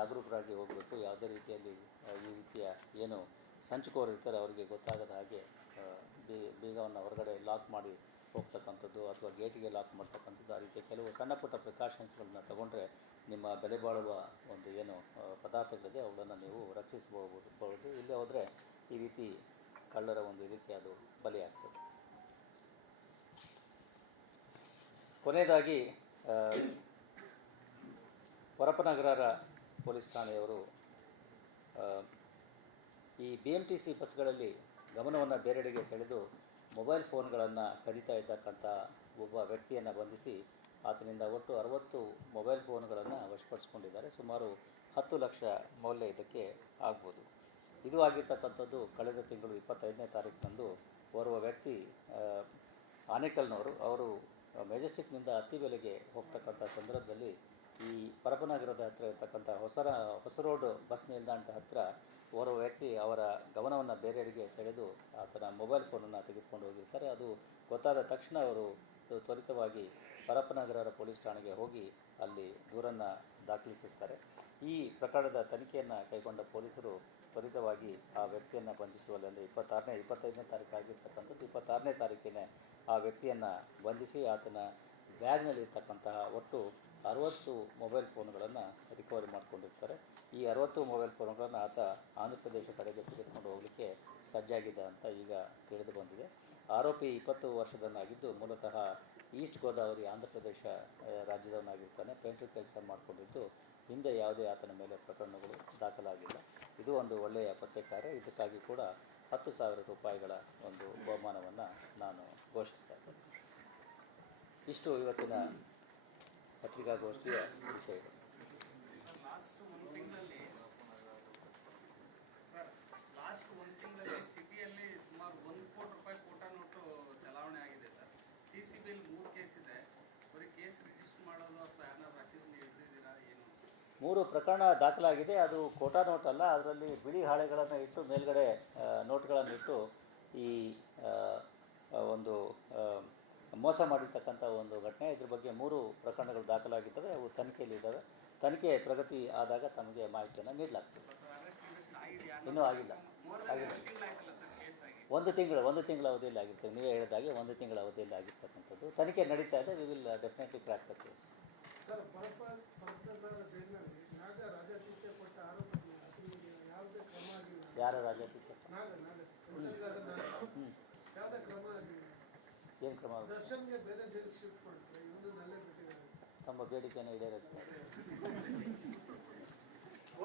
ಜಾಗರೂಕರಾಗಿ ಹೋಗಬೇಕು. ಯಾವುದೇ ರೀತಿಯಲ್ಲಿ ಈ ರೀತಿಯ ಏನು ಸಂಚುಕೋರು ಇರ್ತಾರೆ ಅವರಿಗೆ ಗೊತ್ತಾಗದ ಹಾಗೆ ಬೀಗವನ್ನು ಹೊರಗಡೆ ಲಾಕ್ ಮಾಡಿ ಹೋಗ್ತಕ್ಕಂಥದ್ದು ಅಥವಾ ಗೇಟಿಗೆ ಲಾಕ್ ಮಾಡ್ತಕ್ಕಂಥದ್ದು, ಆ ರೀತಿಯ ಕೆಲವು ಸಣ್ಣ ಪುಟ್ಟ ಪ್ರಿಕಾಷನ್ಸ್ಗಳನ್ನ ತಗೊಂಡ್ರೆ ನಿಮ್ಮ ಬೆಲೆ ಬಾಳುವ ಒಂದು ಏನು ಪದಾರ್ಥಗಳಿದೆ ಅವುಗಳನ್ನು ನೀವು ರಕ್ಷಿಸಬಹುದು. ಇಲ್ಲೇ ಹೋದರೆ ಈ ರೀತಿ ಕಳ್ಳರ ಒಂದು ಇದಕ್ಕೆ ಅದು ಬಲಿಯಾಗ್ತದೆ. ಕೊನೆಯದಾಗಿ ಪರಪ್ಪನಗರ ಪೊಲೀಸ್ ಠಾಣೆಯವರು ಈ BMTC ಬಸ್ಗಳಲ್ಲಿ ಗಮನವನ್ನು ಬೇರೆಡೆಗೆ ಸೆಳೆದು ಮೊಬೈಲ್ ಫೋನ್ಗಳನ್ನು ಕದೀತಾ ಇದ್ದಕ್ಕಂಥ ಒಬ್ಬ ವ್ಯಕ್ತಿಯನ್ನು ಬಂಧಿಸಿ ಆತನಿಂದ ಒಟ್ಟು 60 ಮೊಬೈಲ್ ಫೋನ್ಗಳನ್ನು ವಶಪಡಿಸಿಕೊಂಡಿದ್ದಾರೆ. ಸುಮಾರು 10 ಲಕ್ಷ ಮೌಲ್ಯ ಇದಕ್ಕೆ ಆಗ್ಬೋದು. ಇದು ಆಗಿರ್ತಕ್ಕಂಥದ್ದು ಕಳೆದ ತಿಂಗಳು 25ನೇ ತಾರೀಕಿನಂದು ಓರ್ವ ವ್ಯಕ್ತಿ ಆನೇಕಲ್ನವರು ಅವರು ಮೆಜೆಸ್ಟಿಕ್ನಿಂದ ಅತ್ತಿಬೆಲೆಗೆ ಹೋಗ್ತಕ್ಕಂಥ ಸಂದರ್ಭದಲ್ಲಿ ಈ ಪರಪ್ಪನಗರದ ಹತ್ತಿರ ಇರ್ತಕ್ಕಂಥ ಹೊಸ ರೋಡ್ ಬಸ್ ನಿಲ್ದಾಣದ ಹತ್ತಿರ ಓರ್ವ ವ್ಯಕ್ತಿ ಅವರ ಗಮನವನ್ನು ಬೇರೆಡೆಗೆ ಸೆಳೆದು ಆತನ ಮೊಬೈಲ್ ಫೋನನ್ನು ತೆಗೆದುಕೊಂಡು ಹೋಗಿರ್ತಾರೆ. ಅದು ಗೊತ್ತಾದ ತಕ್ಷಣ ಅವರು ತ್ವರಿತವಾಗಿ ಪರಪ್ಪನಗರ ಪೊಲೀಸ್ ಠಾಣೆಗೆ ಹೋಗಿ ಅಲ್ಲಿ ದೂರನ್ನು ದಾಖಲಿಸಿರ್ತಾರೆ. ಈ ಪ್ರಕರಣದ ತನಿಖೆಯನ್ನು ಕೈಗೊಂಡ ಪೊಲೀಸರು ತ್ವರಿತವಾಗಿ ಆ ವ್ಯಕ್ತಿಯನ್ನು ಬಂಧಿಸುವಲ್ಲಿ, ಅಂದರೆ 25ನೇ ತಾರೀಕು ಆಗಿರ್ತಕ್ಕಂಥದ್ದು 26ನೇ ತಾರೀಕಿನೇ ಆ ವ್ಯಕ್ತಿಯನ್ನು ಬಂಧಿಸಿ ಆತನ ಬ್ಯಾಗ್ನಲ್ಲಿ ಇರ್ತಕ್ಕಂತಹ ಒಟ್ಟು 60 ಮೊಬೈಲ್ ಫೋನ್ಗಳನ್ನು ರಿಕವರಿ ಮಾಡಿಕೊಂಡಿರ್ತಾರೆ. ಈ 60 ಮೊಬೈಲ್ ಫೋನ್ಗಳನ್ನು ಆತ ಆಂಧ್ರ ಪ್ರದೇಶ ಕಡೆಗೆ ತೆಗೆದುಕೊಂಡು ಹೋಗಲಿಕ್ಕೆ ಸಜ್ಜಾಗಿದೆ ಅಂತ ಈಗ ತಿಳಿದು ಬಂದಿದೆ. ಆರೋಪಿ 20 ವರ್ಷದವನಾಗಿದ್ದು ಮೂಲತಃ ಈಸ್ಟ್ ಗೋದಾವರಿ ಆಂಧ್ರ ಪ್ರದೇಶ ರಾಜ್ಯದವನಾಗಿರ್ತಾನೆ. ಪೇಂಟರ್ ಕೆಲಸ ಮಾಡಿಕೊಂಡಿದ್ದು ಹಿಂದೆ ಯಾವುದೇ ಆತನ ಮೇಲೆ ಪ್ರಕರಣಗಳು ದಾಖಲಾಗಿಲ್ಲ. ಇದು ಒಂದು ಒಳ್ಳೆಯ ಪತ್ತೆ ಕಾರ್ಯ. ಇದಕ್ಕಾಗಿ ಕೂಡ 10,000 ರೂಪಾಯಿಗಳ ಒಂದು ಬಹುಮಾನವನ್ನು ನಾನು ಘೋಷಿಸ್ತಾ ಇದ್ದೇನೆ. ಇಷ್ಟು ಇವತ್ತಿನ ಪತ್ರಿಕಾಗೋಷ್ಠಿಯ ವಿಷಯಗಳು. ಲಾಸ್ಟ್ ಒಂದು ತಿಂಗಳಲ್ಲಿ ಸಿಟಿಯಲ್ಲಿ ಸುಮಾರು 1 ಕೋಟಿ ರೂಪಾಯಿ ಕೋಟಾ ನೋಟು ಚಲಾವಣೆ ಆಗಿದೆ ಸರ್. CCBಯಲ್ಲಿ 3 ಕೇಸ್ ಇದೆ. ಬರೀ ಕೇಸ್ ರಿಜಿಸ್ಟರ್ ಮಾಡೋದು ಅಥವಾ ಏನಾದ್ರು ಅಕ್ಯೂಸ್ ಹಿಡಿದಿದ್ದೀರಾ ಏನು? 3 ಪ್ರಕರಣ ದಾಖಲಾಗಿದೆ. ಅದು ಕೋಟಾ ನೋಟ್ ಅಲ್ಲ, ಅದರಲ್ಲಿ ಬಿಳಿ ಹಾಳೆಗಳನ್ನು ಇಟ್ಟು ಮೇಲ್ಗಡೆ ನೋಟ್ಗಳನ್ನು ಇಟ್ಟು ಈ ಒಂದು ಮೋಸ ಮಾಡಿರ್ತಕ್ಕಂಥ ಒಂದು ಘಟನೆ. ಇದ್ರ ಬಗ್ಗೆ 3 ಪ್ರಕರಣಗಳು ದಾಖಲಾಗಿದ್ದಾವೆ. ಅವು ತನಿಖೆಯಲ್ಲಿದ್ದಾವೆ. ತನಿಖೆ ಪ್ರಗತಿ ಆದಾಗ ತಮಗೆ ಮಾಹಿತಿಯನ್ನು ನೀಡಲಾಗ್ತದೆ. ಇನ್ನೂ ಆಗಿಲ್ಲ. ಒಂದು ತಿಂಗಳ ಅವಧಿಯಲ್ಲಿ ಆಗಿರ್ತದೆ. ನೀವೇ ಹೇಳಿದಾಗೆ 1 ತಿಂಗಳ ಅವಧಿಯಲ್ಲಿ ಆಗಿರ್ತಕ್ಕಂಥದ್ದು. ತನಿಖೆ ನಡೀತಾ ಇದೆ. We will definitely crack the case. ಯಾರ ರಾಜಾತೀತ? ಏನು ಕ್ರಮ? ತಮ್ಮ ಬೇಡಿಕೆಯನ್ನು ಈಡೇರಿಸ್ತಾರೆ.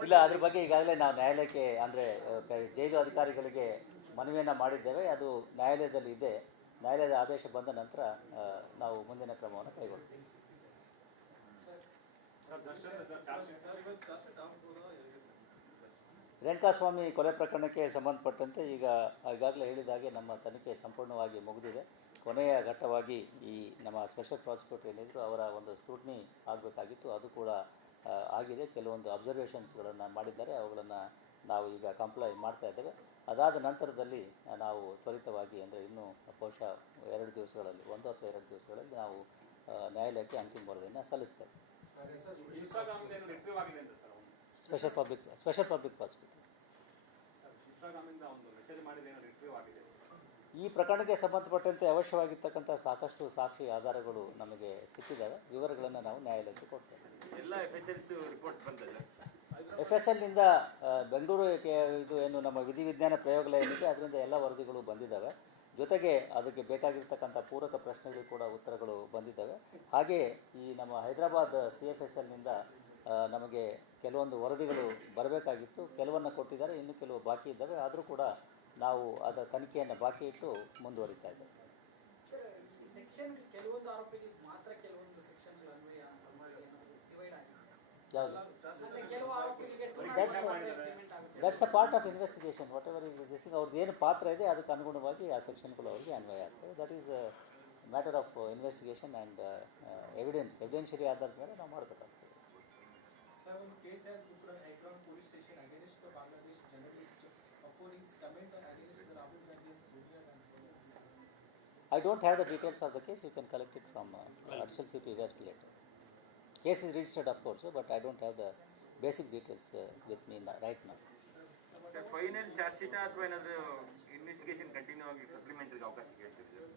ಇಲ್ಲ, ಅದ್ರ ಬಗ್ಗೆ ಈಗಾಗಲೇ ನಾವು ನ್ಯಾಯಾಲಯಕ್ಕೆ, ಅಂದರೆ ಜೈಲು ಅಧಿಕಾರಿಗಳಿಗೆ ಮನವಿಯನ್ನು ಮಾಡಿದ್ದೇವೆ. ಅದು ನ್ಯಾಯಾಲಯದಲ್ಲಿ ಇದೆ. ನ್ಯಾಯಾಲಯದ ಆದೇಶ ಬಂದ ನಂತರ ನಾವು ಮುಂದಿನ ಕ್ರಮವನ್ನು ಕೈಗೊಳ್ತೀವಿ. ರೇಣುಕಾಸ್ವಾಮಿ ಕೊಲೆ ಪ್ರಕರಣಕ್ಕೆ ಸಂಬಂಧಪಟ್ಟಂತೆ ಈಗಾಗಲೇ ಹೇಳಿದ ಹಾಗೆ ನಮ್ಮ ತನಿಖೆ ಸಂಪೂರ್ಣವಾಗಿ ಮುಗಿದಿದೆ. ಕೊನೆಯ ಘಟ್ಟವಾಗಿ ಈ ನಮ್ಮ ಸ್ಪೆಷಲ್ ಪ್ರಾಸಿಕ್ಯೂಟರ್ ಏನಿದ್ರು ಅವರ ಒಂದು ಸ್ಕ್ರೂಟ್ನಿ ಆಗಬೇಕಾಗಿತ್ತು. ಅದು ಕೂಡ ಆಗಿದೆ. ಕೆಲವೊಂದು ಅಬ್ಸರ್ವೇಷನ್ಸ್ಗಳನ್ನು ಮಾಡಿದ್ದಾರೆ. ಅವುಗಳನ್ನು ನಾವು ಈಗ ಕಂಪ್ಲೈ ಮಾಡ್ತಾ ಇದ್ದೇವೆ. ಅದಾದ ನಂತರದಲ್ಲಿ ನಾವು ತ್ವರಿತವಾಗಿ, ಅಂದರೆ ಇನ್ನೂ ಬಹುಶಃ 2 ದಿವಸಗಳಲ್ಲಿ, 1 ಅಥವಾ 2 ದಿವಸಗಳಲ್ಲಿ ನಾವು ನ್ಯಾಯಾಲಯಕ್ಕೆ ಅಂತಿಮ ವರದಿಯನ್ನು ಸಲ್ಲಿಸ್ತೇವೆ. ಸ್ಪೆಷಲ್ ಪಬ್ಲಿಕ್ ಪ್ರಾಸಿಕ್ಯೂಟರ್ ಈ ಪ್ರಕರಣಕ್ಕೆ ಸಂಬಂಧಪಟ್ಟಂತೆ ಅವಶ್ಯವಾಗಿರ್ತಕ್ಕಂಥ ಸಾಕಷ್ಟು ಸಾಕ್ಷಿ ಆಧಾರಗಳು ನಮಗೆ ಸಿಕ್ಕಿದ್ದಾವೆ. ವಿವರಗಳನ್ನು ನಾವು ನ್ಯಾಯಾಲಯಕ್ಕೆ ಕೊಡ್ತೇವೆ. FSLನಿಂದ ಬೆಂಗಳೂರು ಇದು ಏನು ನಮ್ಮ ವಿಧಿವಿಜ್ಞಾನ ಪ್ರಯೋಗಾಲಯ ಏನಿದೆ ಅದರಿಂದ ಎಲ್ಲ ವರದಿಗಳು ಬಂದಿದ್ದಾವೆ. ಜೊತೆಗೆ ಅದಕ್ಕೆ ಬೇಕಾಗಿರ್ತಕ್ಕಂಥ ಪೂರಕ ಪ್ರಶ್ನೆಗಳು ಕೂಡ ಉತ್ತರಗಳು ಬಂದಿದ್ದಾವೆ. ಹಾಗೆಯೇ ಈ ನಮ್ಮ ಹೈದರಾಬಾದ್ CFSLನಿಂದ ನಮಗೆ ಕೆಲವೊಂದು ವರದಿಗಳು ಬರಬೇಕಾಗಿತ್ತು. ಕೆಲವನ್ನು ಕೊಟ್ಟಿದ್ದಾರೆ, ಇನ್ನು ಕೆಲವು ಬಾಕಿ ಇದ್ದಾವೆ. ಆದರೂ ಕೂಡ ನಾವು ಅದರ ತನಿಖೆಯನ್ನು ಬಾಕಿ ಇಟ್ಟು ಮುಂದುವರಿತಾ ಇದ್ದೇವೆ. That's a part of investigation. What ever is this, ಅವ್ರದ್ದು ಏನು ಪಾತ್ರ ಇದೆ ಅದಕ್ಕೆ ಅನುಗುಣವಾಗಿ ಆ ಸೆಕ್ಷನ್ಗಳು ಅವರಿಗೆ ಅನ್ವಯ ಆಗ್ತವೆ. That is matter of investigation and ಎವಿಡೆನ್ಷರಿ ಆಧಾರದ ಮೇಲೆ ನಾವು ಮಾಡಬೇಕಾಗ್ತದೆ. Sir, one case has booked on Ekron police station against the Bangladesh journalist for his comment on against the Rahul Gandhi and Sonia Gandhi. I don't have the details of the case. You can collect it from Additional CP West later. Case is registered, of course, but I don't have the basic details with me right ನಾವು. Sir final charge sheet ಅಥವಾ ಏನಾದರೂ investigation continue ಆಗಿ ಸಪ್ಲಿಮೆಂಟ್ರಿಗೆ ಅವಕಾಶ ಕೇಳ್ತೀವಿ sir.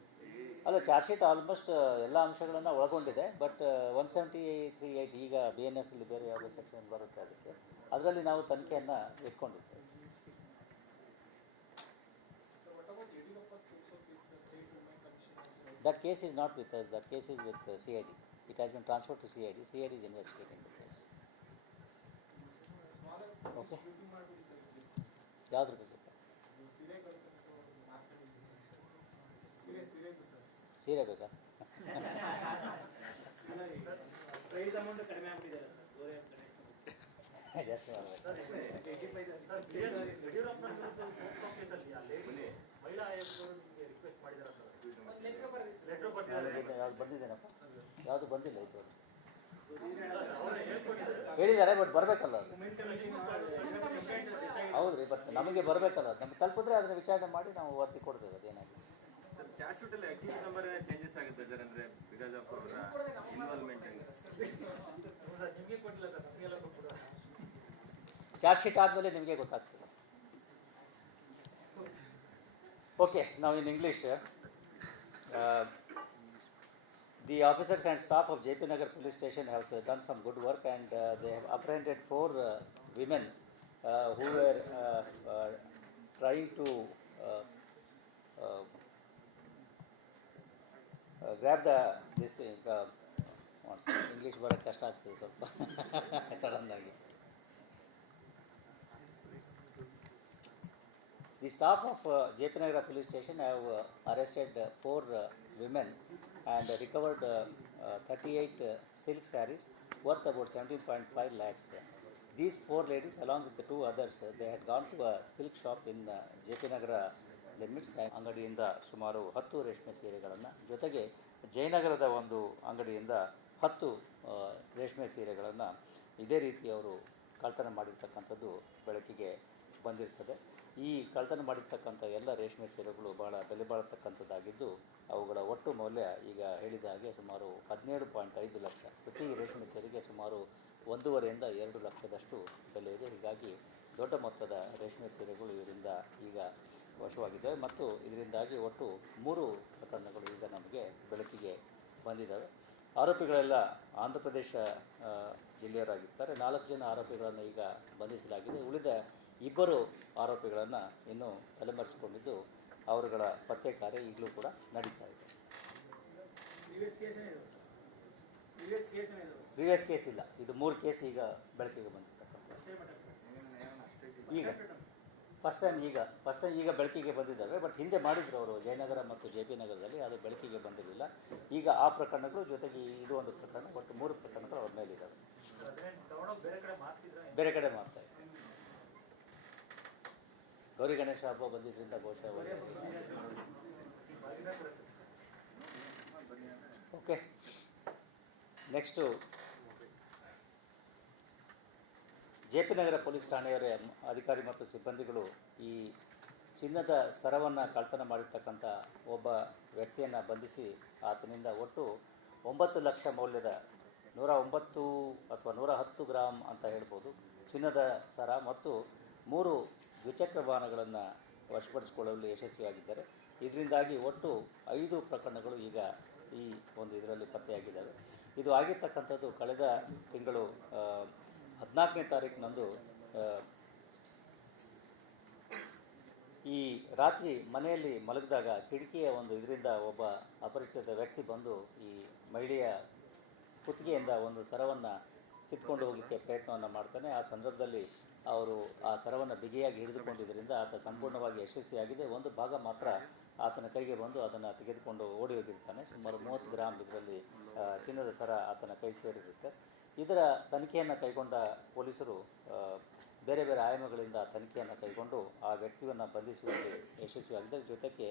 ಅಲ್ಲ, charge sheet almost ಎಲ್ಲ ಅಂಶಗಳನ್ನು ಒಳಗೊಂಡಿದೆ. ಬಟ್ 173(8) ಈಗ BNS ಅಲ್ಲಿ ಬೇರೆ ಯಾವುದೋ ಸೆಕ್ಷನ್ ಬರುತ್ತೆ, ಅದರಲ್ಲಿ ನಾವು ತನಿಖೆಯನ್ನು ಇಟ್ಕೊಂಡಿದ್ದೇವೆ. That case is not with us. That case is with CID. It has been transferred to CID. CID is investigating the case. Okay. ಯಾವ್ದ್ರ ಬಗ್ಗೆ? ಸೀರೆ ಬೇಕಾ? ಜಾಸ್ತಿ ಯಾವ್ದು ಬಂದಿದ್ದೇನಪ್ಪ? ಯಾವುದು ಬಂದಿಲ್ಲ ಇದು. ಹೇಳಿದ್ದಾರೆ, ಬಟ್ ಬರಬೇಕಲ್ಲ ಅದು. ಹೌದು ರೀ, ಬಟ್ ನಮಗೆ ಬರಬೇಕಲ್ಲ, ಅದು ನಮ್ಗೆ ತಲುಪಿದ್ರೆ ಅದನ್ನು ವಿಚಾರಣೆ ಮಾಡಿ ನಾವು ವರದಿ ಕೊಡ್ತೇವೆ. ಅದೇನಾಗಿದೆ ಚಾರ್ಜ್ ಶೀಟಲ್ಲಿ ಅಕ್ಯೂಸ್ ನಂಬರ್ ಚೇಂಜಸ್ ಆಗುತ್ತೆ ಸರ್, ಅಂದರೆ ಬಿಕಾಸ್ ಆಫ್ ಅವರ ಇನ್ವಾಲ್ವ್ಮೆಂಟ್. ಚಾರ್ಜ್ ಶೀಟ್ ಆದಮೇಲೆ ನಿಮಗೆ ಗೊತ್ತಾಗ್ತದೆ. ಓಕೆ, ನಾವು in English. The officers and staff of JP Nagar police station have done some good work, and they have apprehended 4 women who were trying to grab this thing. English ಬರೋಕ್ಕೆ ಕಷ್ಟ ಆಗ್ತದೆ ಸ್ವಲ್ಪ sudden ಆಗಿ. The staff of JP Nagar police station have arrested 4 women and recovered 38 silk sarees worth about 17.5 lakhs. These 4 ladies, along with the 2 others, they had gone to a silk shop in JP Nagara limits ಅಂಗಡಿಯಿಂದ ಸುಮಾರು 10 ರೇಷ್ಮೆ ಸೀರೆಗಳನ್ನು, ಜೊತೆಗೆ ಜಯನಗರದ ಒಂದು ಅಂಗಡಿಯಿಂದ 10 ರೇಷ್ಮೆ ಸೀರೆಗಳನ್ನು ಇದೇ ರೀತಿ ಅವರು ಕಳ್ಳತನ ಮಾಡಿರ್ತಕ್ಕಂಥದ್ದು ಬೆಳಕಿಗೆ ಬಂದಿರ್ತದೆ. ಈ ಕಳ್ಳತನ ಮಾಡಿರ್ತಕ್ಕಂಥ ಎಲ್ಲ ರೇಷ್ಮೆ ಸೀರೆಗಳು ಭಾಳ ಬೆಲೆ ಬಾಳತಕ್ಕಂಥದ್ದಾಗಿದ್ದು, ಅವುಗಳ ಒಟ್ಟು ಮೌಲ್ಯ ಈಗ ಹೇಳಿದ ಹಾಗೆ ಸುಮಾರು 17.5 ಲಕ್ಷ. ಪ್ರತಿ ರೇಷ್ಮೆ ಸೀರೆಗೆ ಸುಮಾರು 1.5ರಿಂದ 2 ಲಕ್ಷದಷ್ಟು ಬೆಲೆ ಇದೆ. ಹೀಗಾಗಿ ದೊಡ್ಡ ಮೊತ್ತದ ರೇಷ್ಮೆ ಸೀರೆಗಳು ಇದರಿಂದ ಈಗ ವಶವಾಗಿದ್ದಾವೆ ಮತ್ತು ಇದರಿಂದಾಗಿ ಒಟ್ಟು 3 ಪ್ರಕರಣಗಳು ಈಗ ನಮಗೆ ಬೆಳಕಿಗೆ ಬಂದಿದ್ದಾವೆ. ಆರೋಪಿಗಳೆಲ್ಲ ಆಂಧ್ರ ಪ್ರದೇಶ ಜಿಲ್ಲೆಯವರಾಗಿರ್ತಾರೆ. 4 ಜನ ಆರೋಪಿಗಳನ್ನು ಈಗ ಬಂಧಿಸಲಾಗಿದೆ. ಉಳಿದ 2 ಆರೋಪಿಗಳನ್ನು ಇನ್ನೂ ತಲೆಮರೆಸಿಕೊಂಡಿದ್ದು ಅವರುಗಳ ಪತ್ತೆ ಕಾರ್ಯ ಈಗಲೂ ಕೂಡ ನಡೀತಾ ಇದೆ. ಪ್ರೀವಿಯಸ್ ಕೇಸ್ ಇಲ್ಲ, ಇದು 3 ಕೇಸ್ ಈಗ ಬೆಳಕಿಗೆ ಬಂದಿರ್ತಕ್ಕಂಥ. ಈಗ ಫಸ್ಟ್ ಟೈಮ್ ಈಗ ಬೆಳಕಿಗೆ ಬಂದಿದ್ದಾವೆ. ಬಟ್ ಹಿಂದೆ ಮಾಡಿದ್ರು ಅವರು ಜಯನಗರ ಮತ್ತು JP ನಗರದಲ್ಲಿ, ಅದು ಬೆಳಕಿಗೆ ಬಂದಿರಲಿಲ್ಲ. ಈಗ ಆ ಪ್ರಕರಣಗಳು ಜೊತೆಗೆ ಇದು ಒಂದು ಪ್ರಕರಣ, ಒಟ್ಟು 3 ಪ್ರಕರಣಗಳು ಅವ್ರ ಮೇಲಿದ್ದಾವೆ. ಬೇರೆ ಕಡೆ ಮಾಡ್ತಾರೆ. ಗೌರಿ ಗಣೇಶ ಹಬ್ಬ ಬಂದಿದ್ದರಿಂದ ಬಹುಶಃ ಓಕೆ. ನೆಕ್ಸ್ಟು JP ನಗರ ಪೊಲೀಸ್ ಠಾಣೆಯವರ ಅಧಿಕಾರಿ ಮತ್ತು ಸಿಬ್ಬಂದಿಗಳು ಈ ಚಿನ್ನದ ಸರವನ್ನು ಕಳ್ಳತನ ಮಾಡಿರ್ತಕ್ಕಂಥ ಒಬ್ಬ ವ್ಯಕ್ತಿಯನ್ನು ಬಂಧಿಸಿ ಆತನಿಂದ ಒಟ್ಟು 9 ಲಕ್ಷ ಮೌಲ್ಯದ 109 ಅಥವಾ 110 ಗ್ರಾಮ್ ಅಂತ ಹೇಳ್ಬೋದು ಚಿನ್ನದ ಸರ ಮತ್ತು 3 ದ್ವಿಚಕ್ರ ವಾಹನಗಳನ್ನು ವಶಪಡಿಸಿಕೊಳ್ಳಲು ಯಶಸ್ವಿಯಾಗಿದ್ದಾರೆ. ಇದರಿಂದಾಗಿ ಒಟ್ಟು 5 ಪ್ರಕರಣಗಳು ಈಗ ಈ ಒಂದು ಇದರಲ್ಲಿ ಪತ್ತೆಯಾಗಿದ್ದಾವೆ. ಇದು ಆಗಿರ್ತಕ್ಕಂಥದ್ದು ಕಳೆದ ತಿಂಗಳು 14ನೇ ತಾರೀಕಿನಂದು ಈ ರಾತ್ರಿ ಮನೆಯಲ್ಲಿ ಮಲಗಿದಾಗ ಕಿಟಕಿಯ ಒಂದು ಇದರಿಂದ ಒಬ್ಬ ಅಪರಿಚಿತ ವ್ಯಕ್ತಿ ಬಂದು ಈ ಮಹಿಳೆಯ ಕುತ್ತಿಗೆಯಿಂದ ಒಂದು ಸರವನ್ನು ಕಿತ್ಕೊಂಡು ಹೋಗಲಿಕ್ಕೆ ಪ್ರಯತ್ನವನ್ನು ಮಾಡ್ತಾನೆ. ಆ ಸಂದರ್ಭದಲ್ಲಿ ಅವರು ಆ ಸರವನ್ನು ಬಿಗಿಯಾಗಿ ಹಿಡಿದುಕೊಂಡಿದ್ದರಿಂದ ಆತ ಸಂಪೂರ್ಣವಾಗಿ ಯಶಸ್ವಿಯಾಗಿದೆ. ಒಂದು ಭಾಗ ಮಾತ್ರ ಆತನ ಕೈಗೆ ಬಂದು ಅದನ್ನು ತೆಗೆದುಕೊಂಡು ಓಡಿ ಹೋಗಿರ್ತಾನೆ. ಸುಮಾರು 30 ಗ್ರಾಮ್ ಇದರಲ್ಲಿ ಚಿನ್ನದ ಸರ ಆತನ ಕೈ ಸೇರಿರುತ್ತೆ. ಇದರ ತನಿಖೆಯನ್ನು ಕೈಗೊಂಡ ಪೊಲೀಸರು ಬೇರೆ ಬೇರೆ ಆಯಾಮಗಳಿಂದ ತನಿಖೆಯನ್ನು ಕೈಗೊಂಡು ಆ ವ್ಯಕ್ತಿಯನ್ನು ಬಂಧಿಸುವಲ್ಲಿ ಯಶಸ್ವಿಯಾಗಿದೆ. ಜೊತೆಗೆ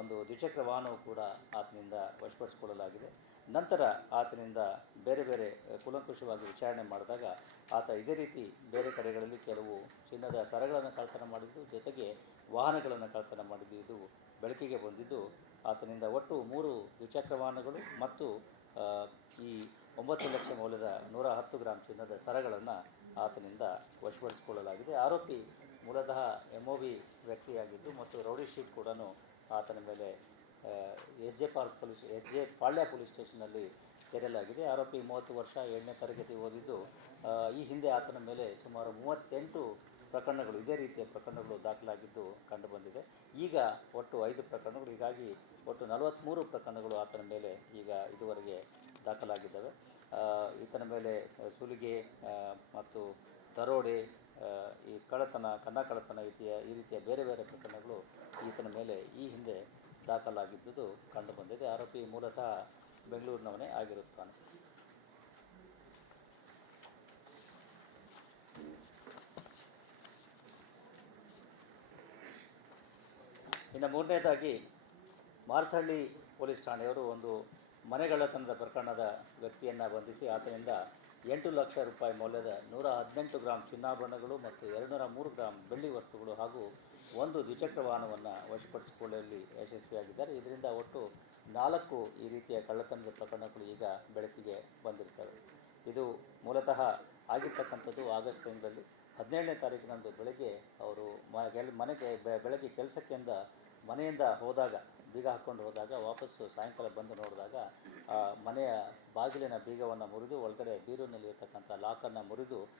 ಒಂದು ದ್ವಿಚಕ್ರ ವಾಹನವು ಕೂಡ ಆತನಿಂದ ವಶಪಡಿಸಿಕೊಳ್ಳಲಾಗಿದೆ. ನಂತರ ಆತನಿಂದ ಬೇರೆ ಬೇರೆ ಕೂಲಂಕುಷವಾಗಿ ವಿಚಾರಣೆ ಮಾಡಿದಾಗ ಆತ ಇದೇ ರೀತಿ ಬೇರೆ ಕಡೆಗಳಲ್ಲಿ ಕೆಲವು ಚಿನ್ನದ ಸರಗಳನ್ನು ಕಳ್ಳತನ ಮಾಡಿದ್ದು, ಜೊತೆಗೆ ವಾಹನಗಳನ್ನು ಕಳ್ಳತನ ಮಾಡಿದ್ದು ಇದು ಬೆಳಕಿಗೆ ಬಂದಿದ್ದು, ಆತನಿಂದ ಒಟ್ಟು 3 ದ್ವಿಚಕ್ರ ವಾಹನಗಳು ಮತ್ತು ಈ 9 ಲಕ್ಷ ಮೌಲ್ಯದ 110 ಗ್ರಾಂ ಚಿನ್ನದ ಸರಗಳನ್ನು ಆತನಿಂದ ವಶಪಡಿಸಿಕೊಳ್ಳಲಾಗಿದೆ. ಆರೋಪಿ ಮೂಲತಃ MOB ವ್ಯಕ್ತಿಯಾಗಿದ್ದು ಮತ್ತು ರೌಡಿ ಶೀಟ್ ಕೂಡ ಆತನ ಮೇಲೆ SJ ಪಾಳ್ಯ ಪೊಲೀಸ್ ಸ್ಟೇಷನ್ನಲ್ಲಿ ತೆರೆಯಲಾಗಿದೆ. ಆರೋಪಿ 30 ವರ್ಷ, 7ನೇ ತರಗತಿ ಓದಿದ್ದು. ಈ ಹಿಂದೆ ಆತನ ಮೇಲೆ ಸುಮಾರು 38 ಪ್ರಕರಣಗಳು, ಇದೇ ರೀತಿಯ ಪ್ರಕರಣಗಳು ದಾಖಲಾಗಿದ್ದು ಕಂಡುಬಂದಿದೆ. ಈಗ ಒಟ್ಟು 5 ಪ್ರಕರಣಗಳು, ಹೀಗಾಗಿ ಒಟ್ಟು 43 ಪ್ರಕರಣಗಳು ಆತನ ಮೇಲೆ ಈಗ ಇದುವರೆಗೆ ದಾಖಲಾಗಿದ್ದಾವೆ. ಈತನ ಮೇಲೆ ಸುಲಿಗೆ ಮತ್ತು ದರೋಡೆ, ಈ ಕಳ್ಳತನ, ಕಳ್ಳತನ ಈ ರೀತಿಯ ಬೇರೆ ಬೇರೆ ಪ್ರಕರಣಗಳು ಈತನ ಮೇಲೆ ಈ ಹಿಂದೆ ದಾಖಲಾಗಿದ್ದುದು ಕಂಡುಬಂದಿದೆ. ಆರೋಪಿ ಮೂಲತಃ ಬೆಂಗಳೂರಿನವನೇ ಆಗಿರುತ್ತಾನೆ. ಇನ್ನು ಮೂರನೇದಾಗಿ ಮಾರ್ತಹಳ್ಳಿ ಪೊಲೀಸ್ ಠಾಣೆಯವರು ಒಂದು ಮನೆಗಳ್ಳತನದ ಪ್ರಕರಣದ ವ್ಯಕ್ತಿಯನ್ನು ಬಂಧಿಸಿ ಆತನಿಂದ 8 ಲಕ್ಷ ರೂಪಾಯಿ ಮೌಲ್ಯದ 118 ಗ್ರಾಂ ಚಿನ್ನಾಭರಣಗಳು ಮತ್ತು 203 ಗ್ರಾಂ ಬೆಳ್ಳಿ ವಸ್ತುಗಳು ಹಾಗೂ ಒಂದು ದ್ವಿಚಕ್ರ ವಾಹನವನ್ನು ವಶಪಡಿಸಿಕೊಳ್ಳುವಲ್ಲಿ ಯಶಸ್ವಿಯಾಗಿದ್ದಾರೆ. ಇದರಿಂದ ಒಟ್ಟು 4 ಈ ರೀತಿಯ ಕಳ್ಳತನದ ಪ್ರಕರಣಗಳು ಈಗ ಬೆಳಕಿಗೆ ಬಂದಿರ್ತವೆ. ಇದು ಮೂಲತಃ ಆಗಿರ್ತಕ್ಕಂಥದ್ದು ಆಗಸ್ಟ್ ತಿಂಗಳಲ್ಲಿ 17ನೇ ತಾರೀಕಿನಂದು ಬೆಳಗ್ಗೆ ಅವರು ಬೆಳಗ್ಗೆ ಕೆಲಸಕ್ಕೆಂದ ಮನೆಯಿಂದ ಹೋದಾಗ, ಬೀಗ ಹಾಕ್ಕೊಂಡು ಹೋದಾಗ, ವಾಪಸ್ಸು ಸಾಯಂಕಾಲ ಬಂದು ನೋಡಿದಾಗ ಮನೆಯ ಬಾಗಿಲಿನ ಬೀಗವನ್ನು ಮುರಿದು ಒಳಗಡೆ ಬೀರೂರಿನಲ್ಲಿರ್ತಕ್ಕಂಥ ಲಾಕನ್ನು ಮುರಿದು